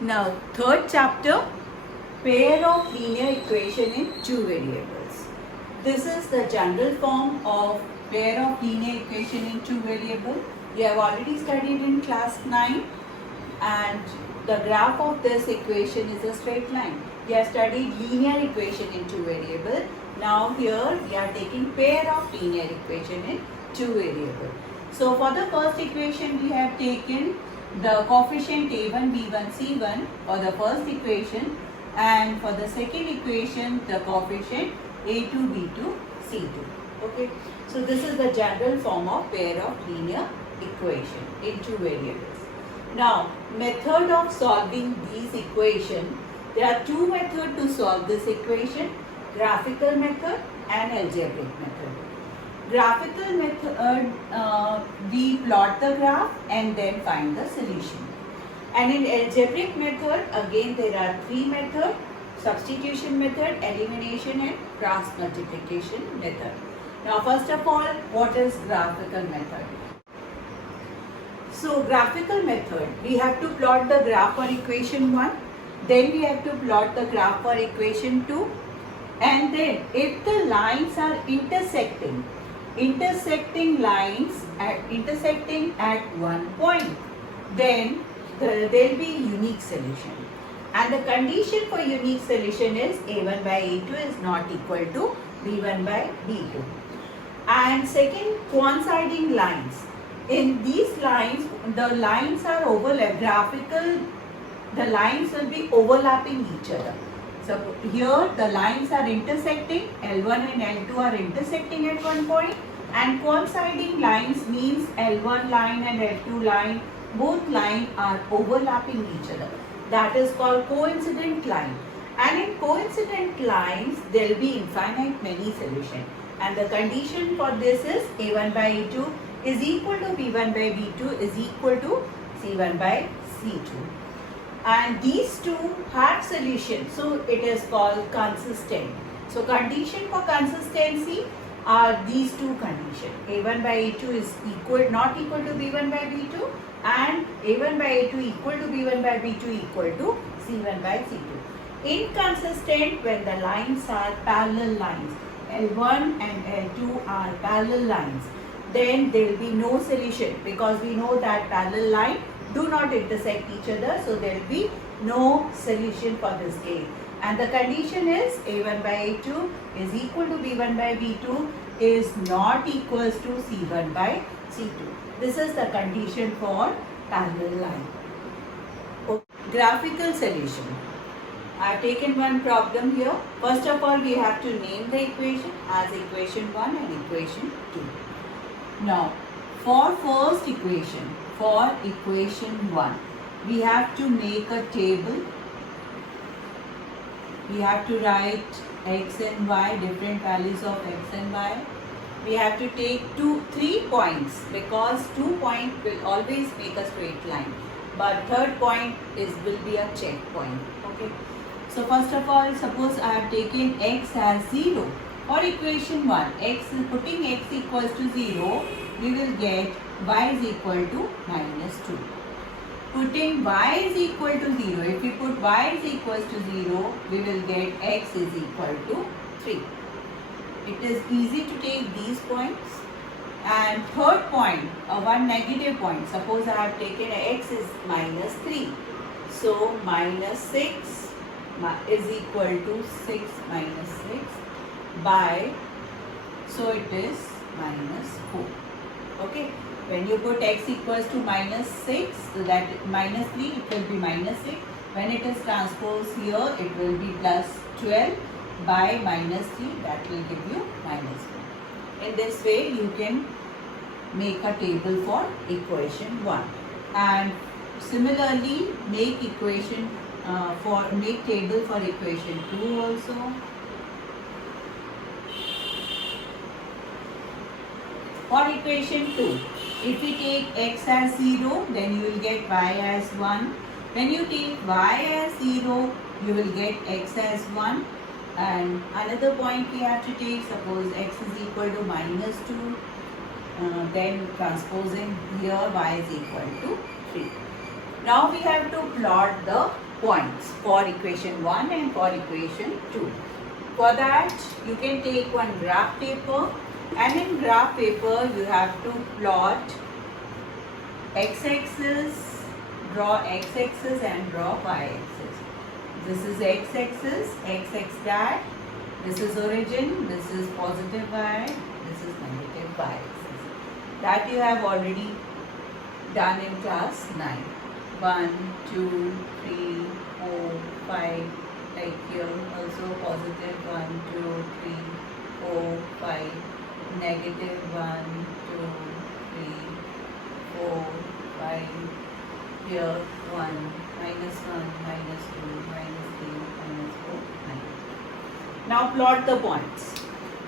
Now, third chapter, pair of linear equation in two variables. This is the general form of pair of linear equation in two variable. You have already studied in class 9, and the graph of this equation is a straight line. We have studied linear equation in two variable. Now here we are taking pair of linear equation in two variable. So for the first equation we have taken the coefficient a1, b1, c1 for the first equation, and for the second equation the coefficient a2, b2, c2. Okay. So this is the general form of pair of linear equation in two variables. Now, method of solving these equation. There are two methods to solve this equation: graphical method and algebraic method. Graphical method, we plot the graph and then find the solution. And in algebraic method, again there are three methods: substitution method, elimination and cross multiplication method. Now first of all, what is graphical method? So graphical method, we have to plot the graph for equation 1, then we have to plot the graph for equation 2, and then if the lines are intersecting at one point, then there will be unique solution. And the condition for unique solution is a1 by a2 is not equal to b1 by b2. And second, coinciding lines. In these lines, the lines are the lines will be overlapping each other. So here the lines are intersecting, L1 and L2 are intersecting at one point, and coinciding lines means L1 line and L2 line, both lines are overlapping each other. That is called coincident line. And in coincident lines, there will be infinite many solutions. And the condition for this is a1 by a2 is equal to b1 by b2 is equal to c1 by c2. And these two have solution, so it is called consistent. So condition for consistency are these two conditions: a1 by a2 is not equal to b1 by b2, and a1 by a2 equal to b1 by b2 equal to c1 by c2. Inconsistent when the lines are parallel lines, L1 and L2 are parallel lines, then there will be no solution, because we know that parallel line do not intersect each other, so there will be no solution for this case. And the condition is a1 by a2 is equal to b1 by b2 is not equals to c1 by c2. This is the condition for parallel line. Okay. Graphical solution. I have taken one problem here. First of all, we have to name the equation as equation 1 and equation 2. Now, for first equation, for equation 1, we have to make a table. We have to write x and y, different values of x and y. We have to take 3 points, because 2 points will always make a straight line, but third point will be a check point. Okay. So first of all, suppose I have taken x as 0. For equation 1, putting x equals to 0, we will get y is equal to -2. Putting y is equal to 0, if we put y is equal to 0, we will get x is equal to 3. It is easy to take these points. And third point, one negative point. Suppose I have taken x is -3. So -6 is equal to 6 minus 6 by, so it is -4. Okay. When you put x equals to -6, so that -3, it will be -6. When it is transposed here, it will be +12 by -3, that will give you -4. In this way, you can make a table for equation 1. And similarly, make table for equation 2 also. For equation 2, if we take x as 0, then you will get y as 1. When you take y as 0, you will get x as 1. And another point we have to take, suppose x is equal to -2, then transposing here y is equal to 3. Now we have to plot the points for equation 1 and for equation 2. For that, you can take one graph paper, and in graph paper you have to plot x-axis, draw x-axis and draw y-axis. This is x-axis, x dash, this is origin, this is positive y, this is negative y-axis. That you have already done in class 9. 1, 2, 3, 4, 5, like here also positive 1, 2, 3, 4, 5, negative 1, 2, 3, 4, 5, here 1, minus 1, minus 2, minus 3, minus 4, minus. Now plot the points.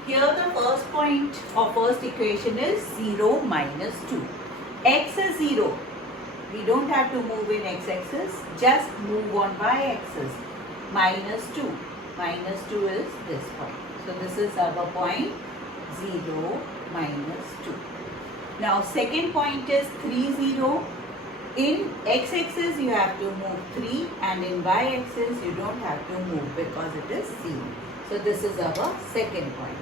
Here the first point of first equation is 0, minus 2. X is 0. We don't have to move in x-axis, just move on y-axis. Minus 2. Minus 2 is this point. So this is our point 0, minus 2. Now second point is 3, 0. In x-axis you have to move 3 and in y-axis you don't have to move because it is 0. So this is our second point.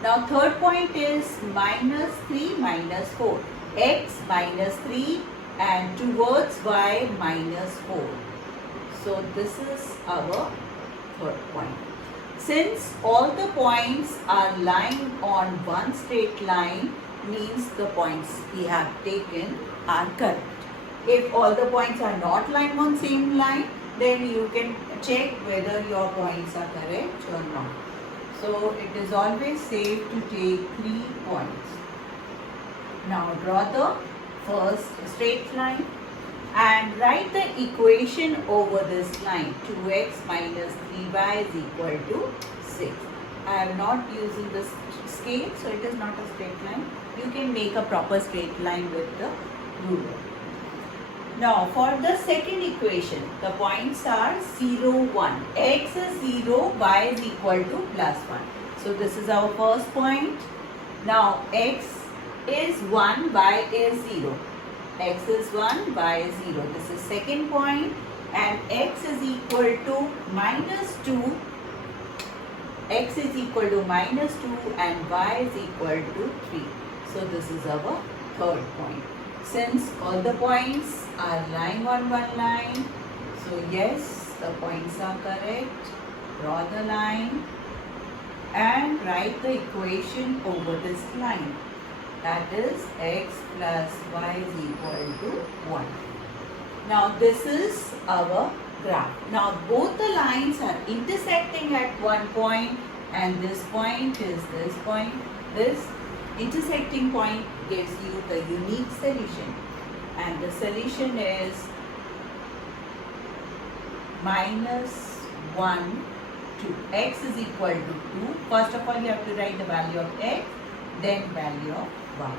Now third point is minus 3, minus 4. X minus 3 and towards y minus 4. So this is our third point. Since all the points are lying on one straight line, means the points we have taken are correct. If all the points are not lying on same line, then you can check whether your points are correct or not. So it is always safe to take 3 points. Now draw the first straight line and write the equation over this line. 2x minus 3y is equal to 6. I am not using the scale, so it is not a straight line. You can make a proper straight line with the ruler. Now for the second equation, the points are 0, 1. X is 0, y is equal to plus 1. So this is our first point. Now x is 1, y is 0. X is 1, y is 0. This is second point, and x is equal to minus 2. X is equal to minus 2 and y is equal to 3. So this is our third point. Since all the points are lying on one line, so yes, the points are correct. Draw the line and write the equation over this line. That is x plus y is equal to 1. Now this is our graph. Now both the lines are intersecting at one point, and this point is this point. This intersecting point gives you the unique solution, and the solution is minus 1 to x is equal to 2. First of all, you have to write the value of x, then value of y.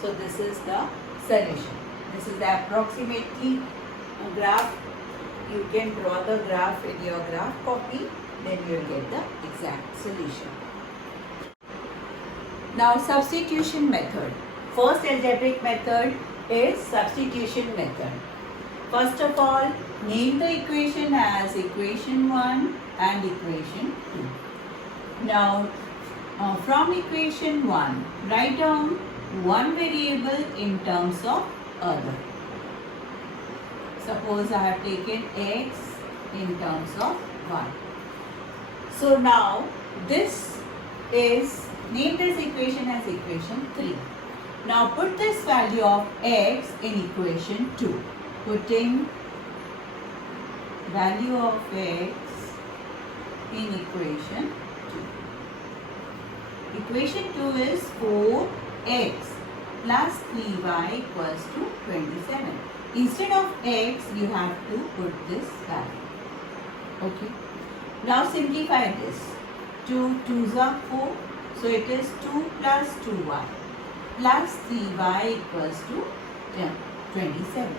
So this is the solution. This is the approximately graph. You can draw the graph in your graph copy, then you will get the exact solution. Now substitution method. First algebraic method is substitution method. First of all, name the equation as equation 1 and equation 2. Now from equation 1, write down one variable in terms of other. Suppose I have taken x in terms of y. So now this is, name this equation as equation 3. Now put this value of x in equation 2. Putting value of x in equation 2. Equation 2 is 4x plus 3y equals to 27. Instead of x, you have to put this value. Okay. Now simplify this. 2 2s are 4. So it is 2 plus 2y plus 3y equals to 27.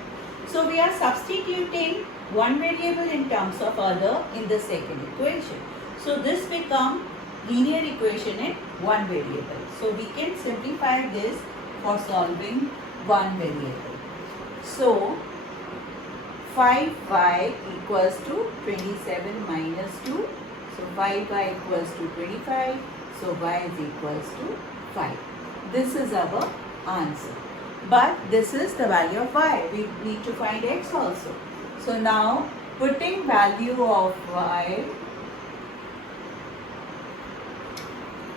So we are substituting one variable in terms of other in the second equation. So this becomes linear equation in one variable. So we can simplify this for solving one variable. So 5y equals to 27 minus 2. So 5y equals to 25. So y is equals to 5. This is our answer. But this is the value of y. We need to find x also. So now putting value of y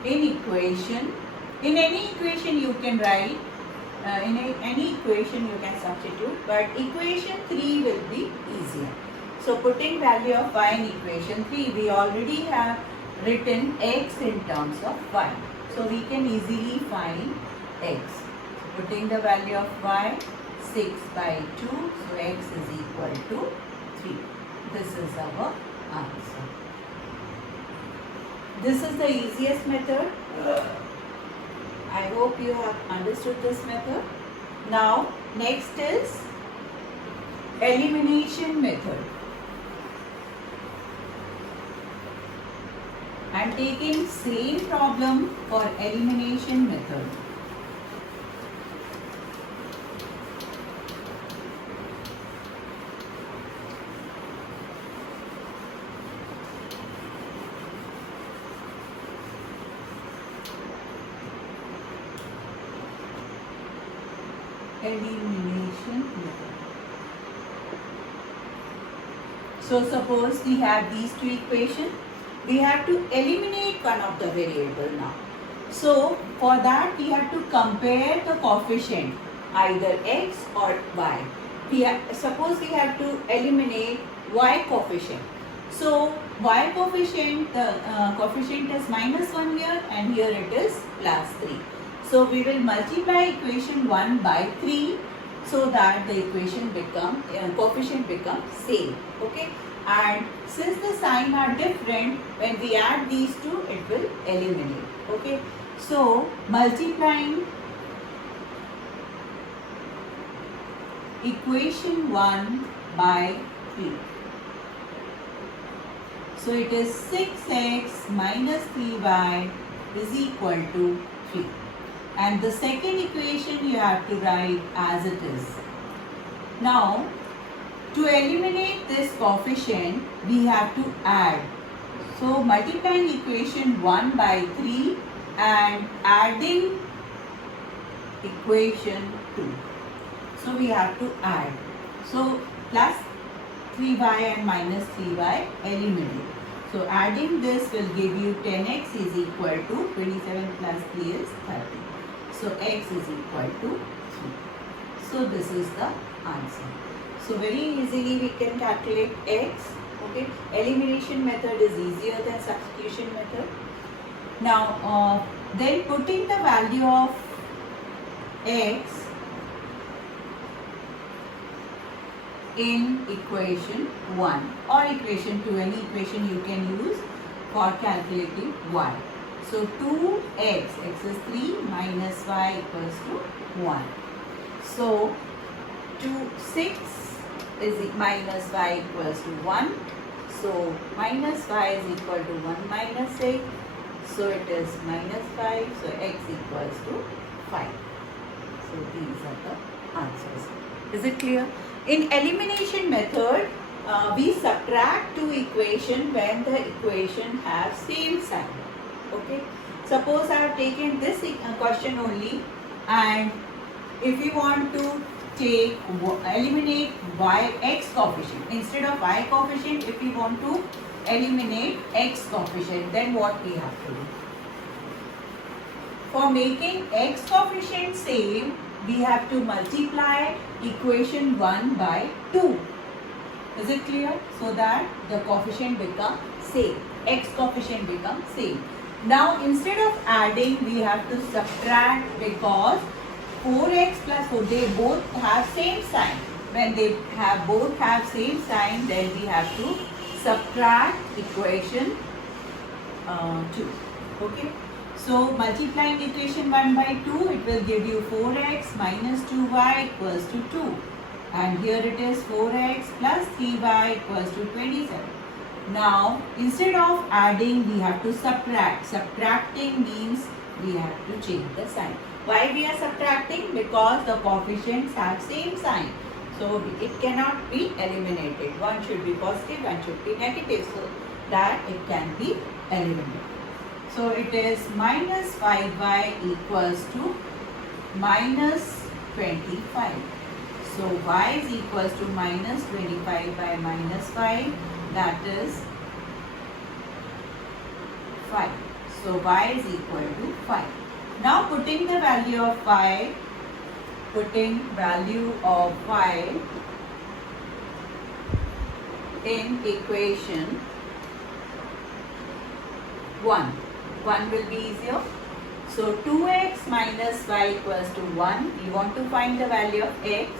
in equation, in any equation you can write, any equation you can substitute, but equation 3 will be easier. So putting value of y in equation 3, we already have written x in terms of y. So we can easily find x. Putting the value of y, 6 by 2, so x is equal to 3. This is our answer. This is the easiest method. I hope you have understood this method. Now, next is elimination method. I am taking same problem for elimination method. Elimination method. So suppose we have these two equations. We have to eliminate one of the variable now. So for that we have to compare the coefficient, either x or y. Suppose we have to eliminate y coefficient. So y coefficient, the coefficient is -1 here and here it is +3. So we will multiply equation 1 by 3 so that the equation coefficient becomes same. Okay. And since the sign are different, when we add these two, it will eliminate. Okay. So multiplying equation 1 by 3. So it is 6x minus 3y is equal to 3. And the second equation you have to write as it is. Now, to eliminate this coefficient, we have to add. So, multiplying equation 1 by 3 and adding equation 2. So, we have to add. So, plus 3y and minus 3y eliminate. So, adding this will give you 10x is equal to 27 plus 3 is 30. So x is equal to 3. So this is the answer. So very easily we can calculate x. Okay. Elimination method is easier than substitution method. Now then putting the value of x in equation 1 or equation 2, any equation you can use for calculating y. So 2x, x is 3 minus y equals to 1. So 6 is minus y equals to 1. So minus y is equal to 1 minus 6. So it is minus 5. So x equals to 5. So these are the answers. Is it clear? In elimination method, we subtract two equations when the equation have same sign. Okay. Suppose I have taken this question only, and if you want to eliminate x coefficient instead of y coefficient, if you want to eliminate x coefficient, then what we have to do? For making x coefficient same, we have to multiply equation 1 by 2. Is it clear? So that the coefficient becomes same. X coefficient becomes same. Now instead of adding, we have to subtract, because 4x plus 4, they both have same sign. When they both have same sign, then we have to subtract equation 2. Okay. So multiplying equation 1 by 2, it will give you 4x minus 2y equals to 2. And here it is 4x plus 3y equals to 27. Now, instead of adding, we have to subtract. Subtracting means we have to change the sign. Why we are subtracting? Because the coefficients have same sign. So it cannot be eliminated. One should be positive, one should be negative, so that it can be eliminated. So it is minus 5y equals to minus 25. So y is equals to minus 25 by minus 5, that is 5. So y is equal to 5. Now putting the value of y in equation 1. 1 will be easier. So 2x minus y equals to 1. You want to find the value of x.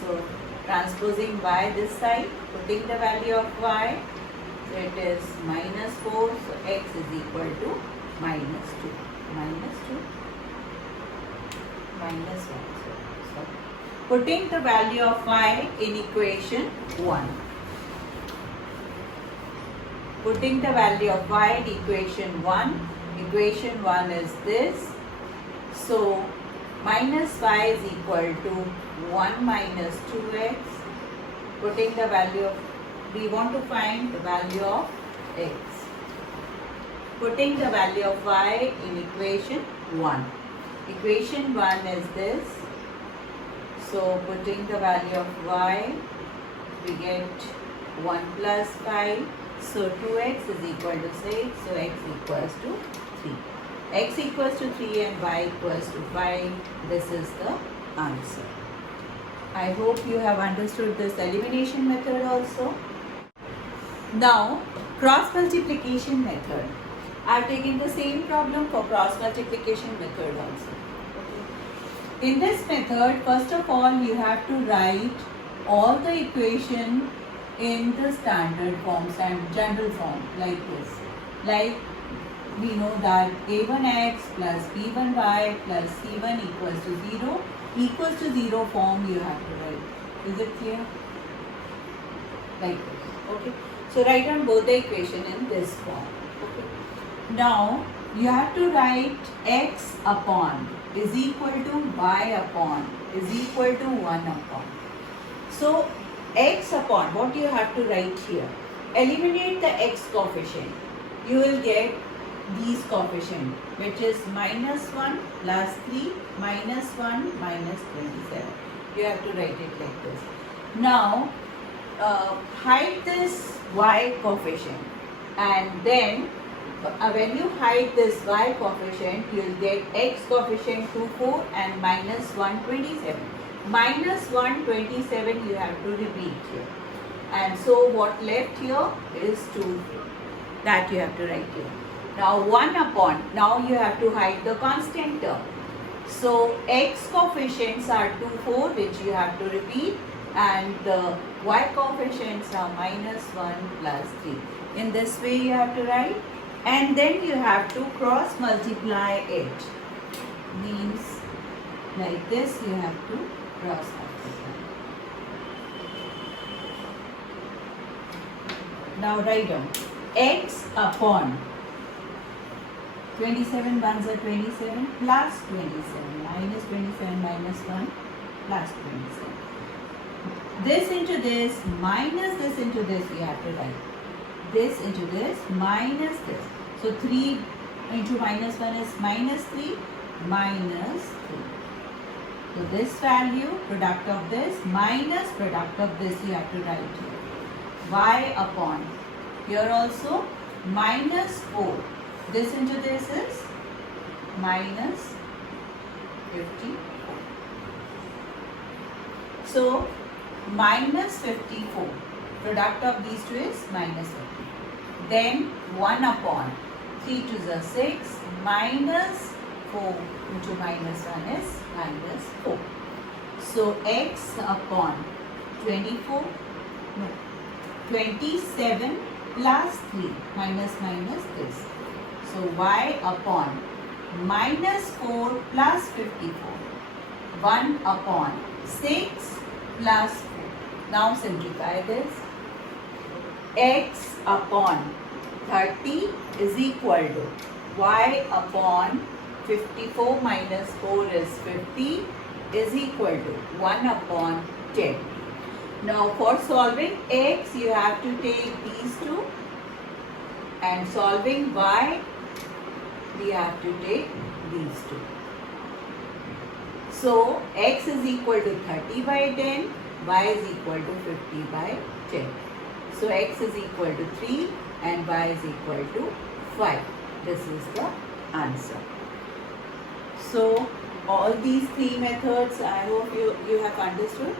So transposing y this side, putting the value of y. So it is minus 4. So x is equal to minus 2. Minus 2. Minus 1. So putting the value of y in equation 1. Putting the value of y in equation 1. Equation 1 is this. So minus y is equal to 1 minus 2x. Putting the value of, we want to find the value of x. Putting the value of y in equation 1. Equation 1 is this. So putting the value of y, we get 1 plus 5. So 2x is equal to 6. So x equals to 3. X equals to 3 and y equals to 5. This is the answer. I hope you have understood this elimination method also. Now, cross multiplication method. I have taken the same problem for cross multiplication method also. In this method, first of all, you have to write all the equation in the standard forms and general form like this. Like we know that a1x plus b1y plus c1 equals to 0 equals to 0 form you have to write. Is it clear? Like this. Okay. So write down both the equation in this form. Okay. Now you have to write x upon is equal to y upon is equal to 1 upon. So x upon, what you have to write here? Eliminate the x coefficient. You will get these coefficient, which is minus 1 plus 3 minus 1 minus 27. You have to write it like this. Now hide this y coefficient, and then when you hide this y coefficient, you will get x coefficient 2, 4 and minus 127. Minus 127 you have to repeat here. And so what left here is 2. That you have to write here. Now 1 upon, now you have to hide the constant term. So x coefficients are 2, 4 which you have to repeat, and the y coefficients are minus 1 plus 3. In this way you have to write, and then you have to cross multiply it. Means like this you have to cross multiply. Now write down x upon 27 ones are 27 plus 27 minus 27 minus 1 plus 27. This into this minus this into this we have to write. This into this minus this. So 3 into minus 1 is minus 3 minus 3. So this value, product of this minus product of this you have to write here. Y upon, here also minus 4. This into this is minus 54. So minus 54. Product of these two is minus 54. Then 1 upon 3 to the 6 minus 4 into minus 1 is minus 4. So x upon 27 plus 3 minus minus this. So y upon minus 4 plus 54. 1 upon 6 plus 4. Now simplify this. X upon 30 is equal to y upon 54 minus 4 is 50 is equal to 1 upon 10. Now for solving x, you have to take these two, and solving y, we have to take these two. So x is equal to 30 by 10, y is equal to 50 by 10. So x is equal to 3 and y is equal to 5. This is the answer. So all these three methods, I hope you have understood.